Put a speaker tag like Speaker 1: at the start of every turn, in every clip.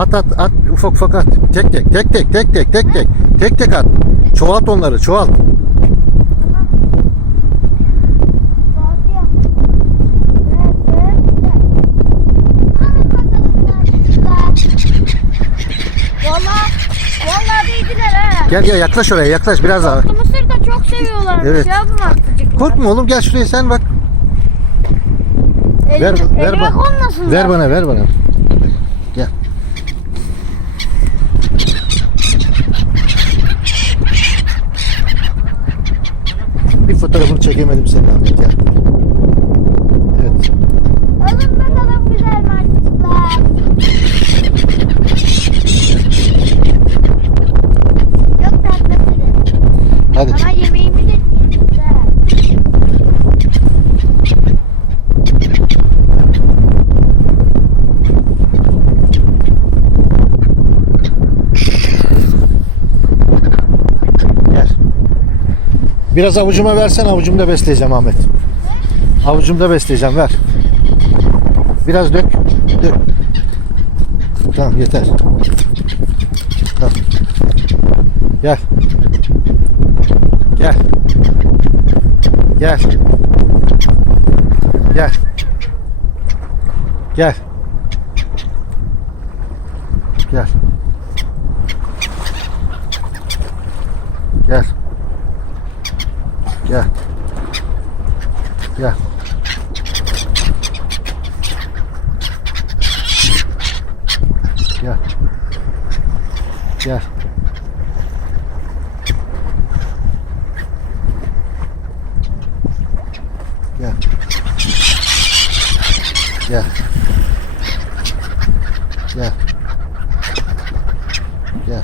Speaker 1: At at at ufak ufak at. Tek tek tek tek tek tek tek tek. Tek tek at. Çoğalt onları çoğalt. Gel gel yaklaş oraya yaklaş biraz daha.
Speaker 2: Mısır da çok seviyorlar.
Speaker 1: Evet.
Speaker 2: Ya bu
Speaker 1: Korkma oğlum gel şuraya sen bak.
Speaker 2: Elim,
Speaker 1: ver,
Speaker 2: elime
Speaker 1: ver,
Speaker 2: konmasınlar.
Speaker 1: Ver bana ver bana. Bir fotoğrafını çekemedim senin Ahmet ya. Evet.
Speaker 2: Alın bakalım güzel martıcıklar. Çok tatlısınız.
Speaker 1: Hadi.
Speaker 2: Ama
Speaker 1: Biraz avucuma versen avucumda besleyeceğim Ahmet. Avucumda besleyeceğim ver. Biraz dök. Dök. Tamam yeter. Tamam. Gel. Gel. Gel. Gel. Gel. Gel. Gel. Gel. Gel. Gel. Gel. Gel. Gel. Gel. Gel.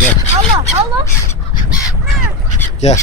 Speaker 1: Gel.
Speaker 2: Allah Allah.
Speaker 1: Gel.